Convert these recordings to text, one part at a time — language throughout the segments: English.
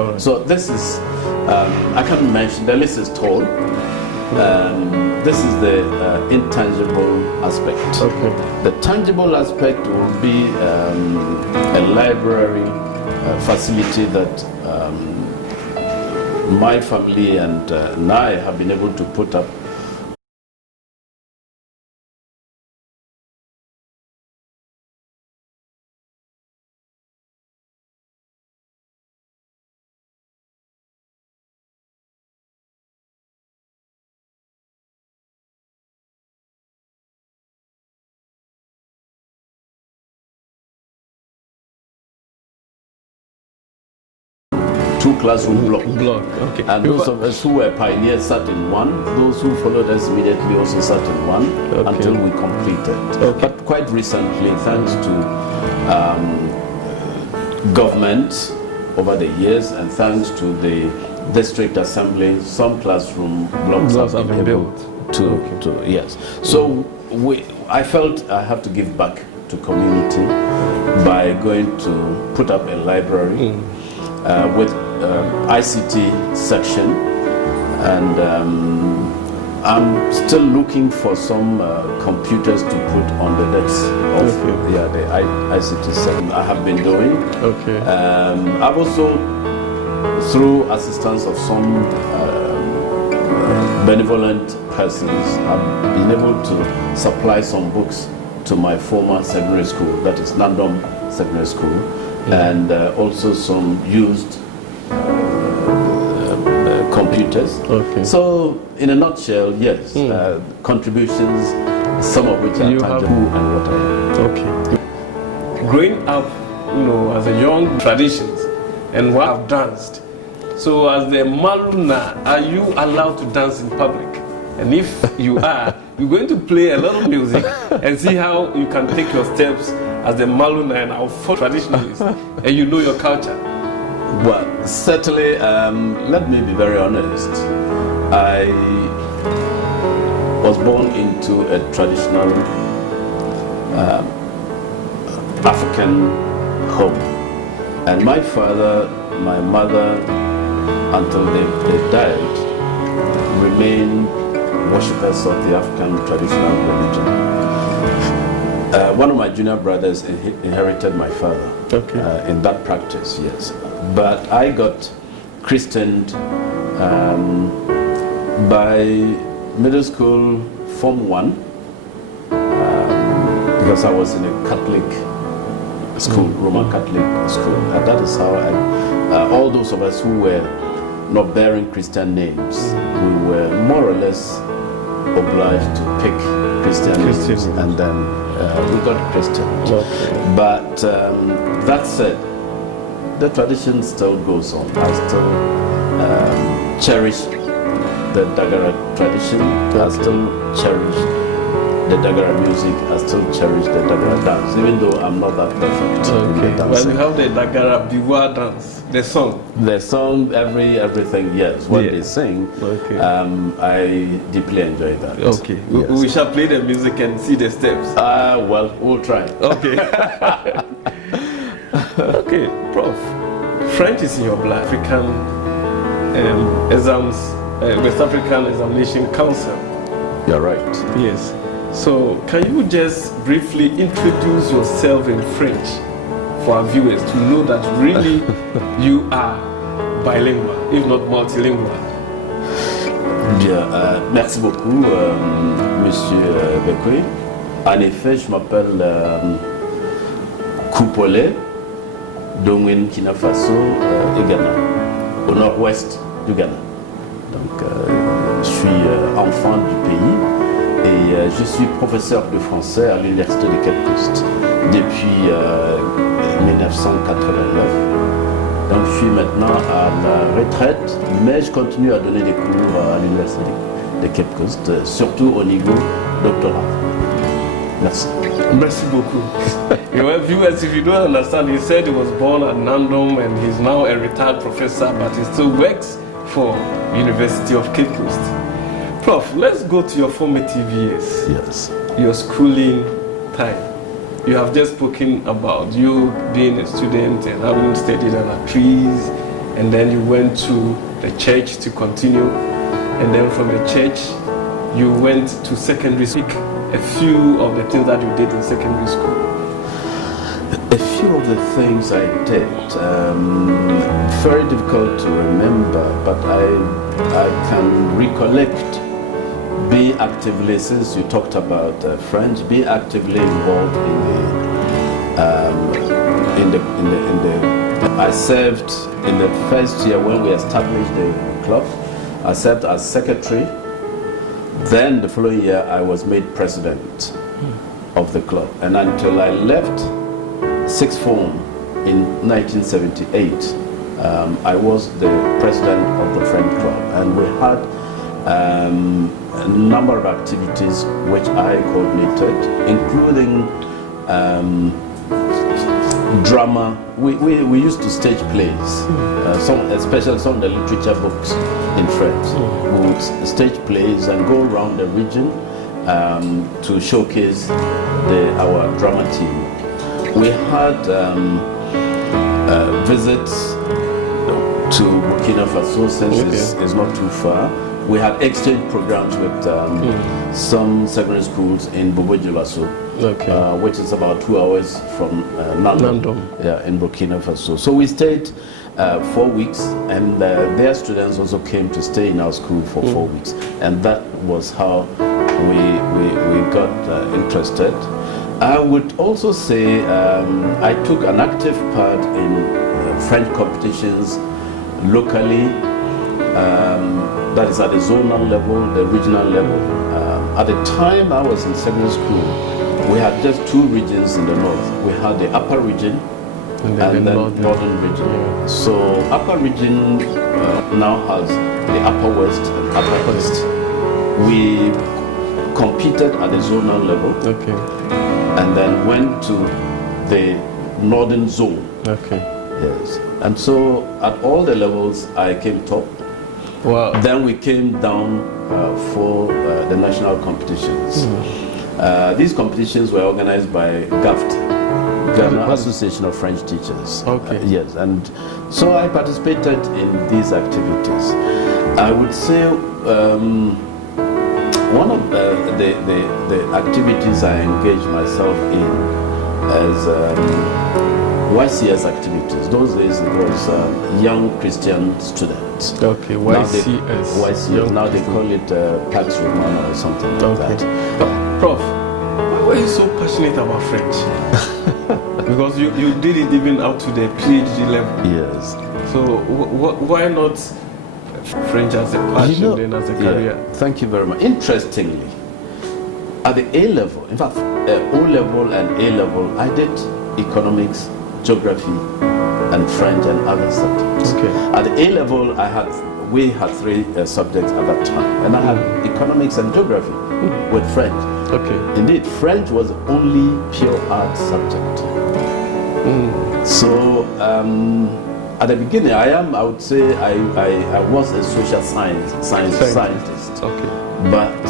Right. So this is, I can't mention, the list is tall. This is the intangible aspect. Okay. The tangible aspect will be a library facility that my family and I have been able to put up. Two classroom blocks. Okay. And those of us who were pioneers sat in one. Those who followed us immediately also sat in one until we completed. Okay. But quite recently, thanks to government over the years and thanks to the district assembly, some classroom blocks have been built. Yes. So I felt I have to give back to community by going to put up a library with ICT section, and I'm still looking for some computers to put on the decks of the ICT section. I have been doing. Okay. I've also, through assistance of some benevolent persons, I've been able to supply some books to my former secondary school, that is Nandom Secondary School, and also some used computers. Okay. So, in a nutshell, yes, contributions, some of which are tangible and what I am. Okay. Growing up, as a young traditions and what I've danced. So, as the Maluna, are you allowed to dance in public? And if you are, you're going to play a lot of music and see how you can take your steps as the Maluna and our folk traditionalists, and you know your culture. Well, certainly, let me be very honest. I was born into a traditional African home. And my father, my mother, until they died, remained worshippers of the African traditional religion. One of my junior brothers inherited my father in that practice, yes. But I got christened by middle school, Form 1, because I was in a Catholic school, Roman Catholic school. And that is how all those of us who were not bearing Christian names, we were more or less obliged to pick Christian names, and then we got Christian. Okay. But that said, the tradition still goes on. I still cherish the Dagara tradition. I still cherish the Dagara music. I still cherish the Dagara dance, even though I'm not that perfect in the dancing. Well, you have the Dagara Biwa dance, the song. The song, everything, yes. When they sing, I deeply enjoy that. Okay. Yes. We shall play the music and see the steps. Well, we'll try. Okay. Okay, Prof. French is in your blood. African exams, West African Examination Council. You're right. Yes. So, can you just briefly introduce yourself in French for our viewers to know that really you are bilingual, if not multilingual? Bien, merci beaucoup, Monsieur Bekwe. En effet, je m'appelle Koupole, d'Ongwen, Burkina Faso et Ghana, au nord-ouest du Ghana. Donc, je suis enfant du pays et je suis professeur de français à l'université de Cape Coast depuis 1989. Donc, je suis maintenant à la retraite, mais je continue à donner des cours à l'université de Cape Coast, surtout au niveau doctorat. Merci. Merci beaucoup. Your viewers, if you don't understand, he said he was born at Nandom and he's now a retired professor, but he still works for University of Cape Coast. Prof, let's go to your formative years. Yes. Your schooling time. You have just spoken about you being a student and having studied under trees and then you went to the church to continue, and then from the church you went to secondary school. A few of the things that you did in secondary school. A few of the things I did, very difficult to remember, but I can recollect being actively, since you talked about French, being actively involved I served in the first year when we established the club. I served as secretary. Then the following year I was made president of the club, and until I left sixth form in 1978, I was the president of the French club, and we had a number of activities which I coordinated, including drama. We used to stage plays, especially some of the literature books in French. We would stage plays and go around the region to showcase our drama team. We had visits to Burkina Faso, since it's not too far. We had exchange programs with some secondary schools in Bobo-Dioulasso, which is about 2 hours from Nandom, in Burkina Faso. So we stayed 4 weeks, and their students also came to stay in our school for 4 weeks, and that was how we got interested. I would also say I took an active part in French competitions locally. That is at the zonal level, the regional level. At the time I was in secondary school, we had just 2 regions in the north. We had the upper region and then northern region. Yeah. So upper region now has the upper west and upper east. We competed at the zonal level, and then went to the northern zone. Yes. And so at all the levels I came top. Wow. Then we came down for the national competitions. These competitions were organized by GAFT, Ghana Association of French Teachers. Yes, and so I participated in these activities. I would say one of the activities I engaged myself in as YCS activities. Those days it was young Christian students. YCS. Now they call it Pax Romana or something like that. Prof, why were you so passionate about French? Because you did it even up to the PhD level. Yes. So why not French as a passion, then as a career? Thank you very much. Interestingly, at the A level, in fact, O level and A level, I did economics, geography, and French and other subjects. At the A level, we had 3 subjects at that time, and I had economics and geography with French. Indeed, French was the only pure art subject. So at the beginning, I would say I was a social scientist. But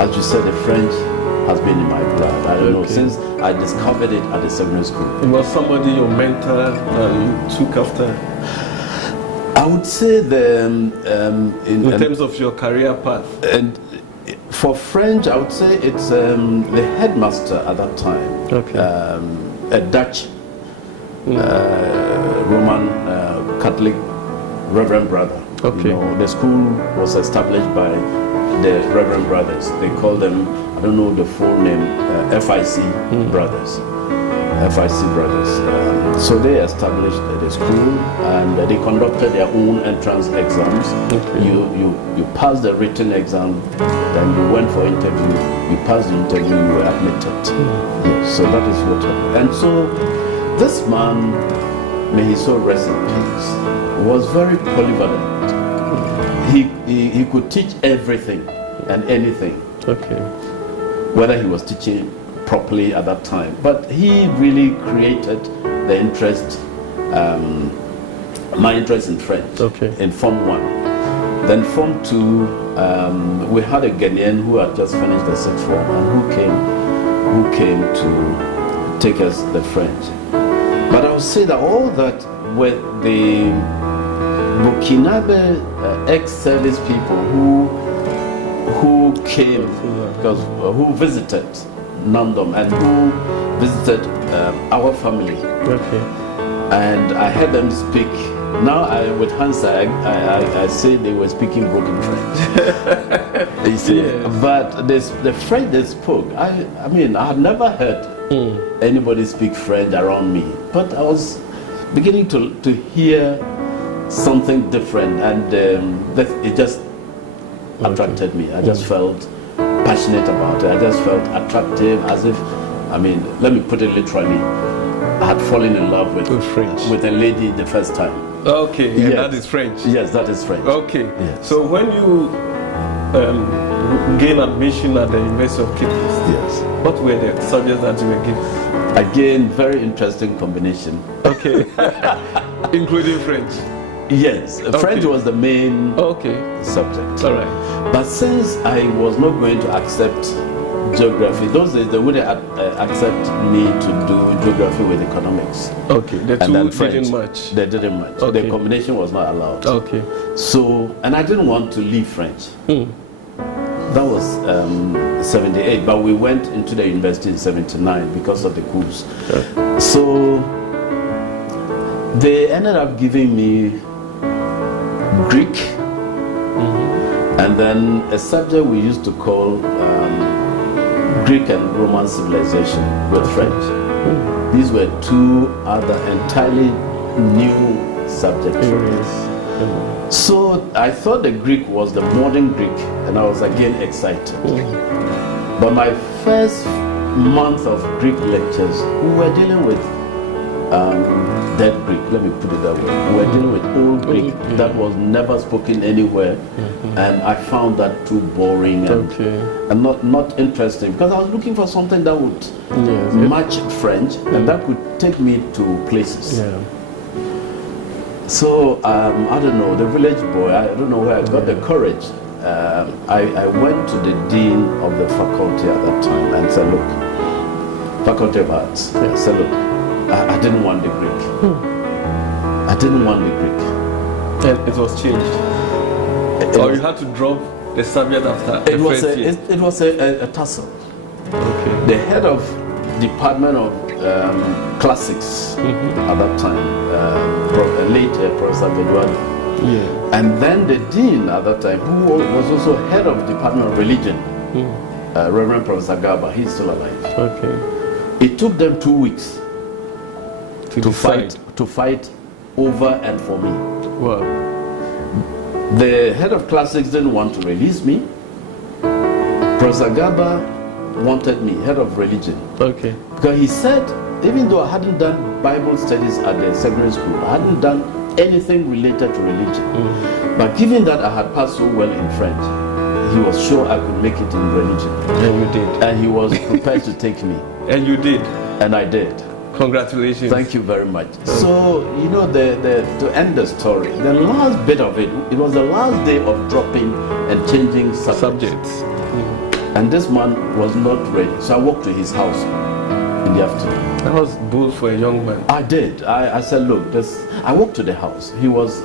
as you said, the French has been in my blood. I don't know, since I discovered it at the secondary school. It was somebody, your mentor, you took after? I would say in terms of your career path. And for French, I would say it's the headmaster at that time, a Dutch Roman Catholic Reverend Brother. You know, the school was established by the Reverend Brothers. They call them, I don't know the full name, FIC Brothers. FIC Brothers. So they established the school, and they conducted their own entrance exams. You passed the written exam, then you went for interview. You passed the interview, you were admitted. Yes, so that is what happened. And so this man, may he so rest in peace, was very polyvalent. He could teach everything and anything. Whether he was teaching properly at that time, but he really created the interest, my interest in French in Form 1. Then Form 2, we had a Ghanaian who had just finished the 6th form and who came to take us the French. But I would say that all that with the Burkinabe ex-service people who came, because who visited Nandom and who visited our family. Okay. And I heard them speak. Now, with hindsight, I say they were speaking broken French. You see, Yes. but the French they spoke, I mean, I had never heard anybody speak French around me. But I was beginning to hear something different, and it just attracted me. I just felt passionate about it. I just felt attractive, as if, I mean, let me put it literally, I had fallen in love with French, with a lady the first time. Okay, and Yes. that is French. Yes, that is French. Okay. Yes. So when you gained admission at the University of Cape Coast, Yes. what were the subjects that you were given? Again, very interesting combination. Okay. Including French. Yes, French was the main Okay. subject. All right. But since I was not going to accept geography, those days they wouldn't accept me to do geography with economics. Okay. The And then two French, didn't match. They didn't match. Okay. The combination was not allowed. Okay. So, and I didn't want to leave French. That was 78, but we went into the university in 79 because of the coups. Okay. So they ended up giving me Greek, and then a subject we used to call Greek and Roman civilization with French. These were two other entirely new subjects for me. So I thought the Greek was the modern Greek, and I was again excited. But my first month of Greek lectures, we were dealing with dead Greek, let me put it that way. We were dealing with old Greek that was never spoken anywhere, and I found that too boring and not interesting, because I was looking for something that would match French and that could take me to places. Yeah. So I don't know, the village boy, I don't know where I got the courage. I went to the dean of the faculty at that time and said, look, Faculty of Arts, I said, look, I didn't want the Greek. I didn't want the Greek. And it was changed. Or you had to drop the subject after the first year? It was a tussle. Okay. The head of Department of Classics at that time, late Professor Bedouani. Yeah. And then the dean at that time, who was also head of Department of Religion, Reverend Professor Gaba, he's still alive. Okay. It took them 2 weeks to fight over and for me. Wow. The head of classics didn't want to release me. Professor Gaba wanted me, head of religion. Okay. Because he said, even though I hadn't done Bible studies at the secondary school, I hadn't done anything related to religion. But given that I had passed so well in French, he was sure I could make it in religion. And you did. And he was prepared to take me. And you did. And I did. Congratulations. Thank you very much. So, you know, to end the story, the last bit of it, it was the last day of dropping and changing subjects. And this man was not ready. So I walked to his house in the afternoon. That was bold for a young man. I did. I said, look, I walked to the house. He was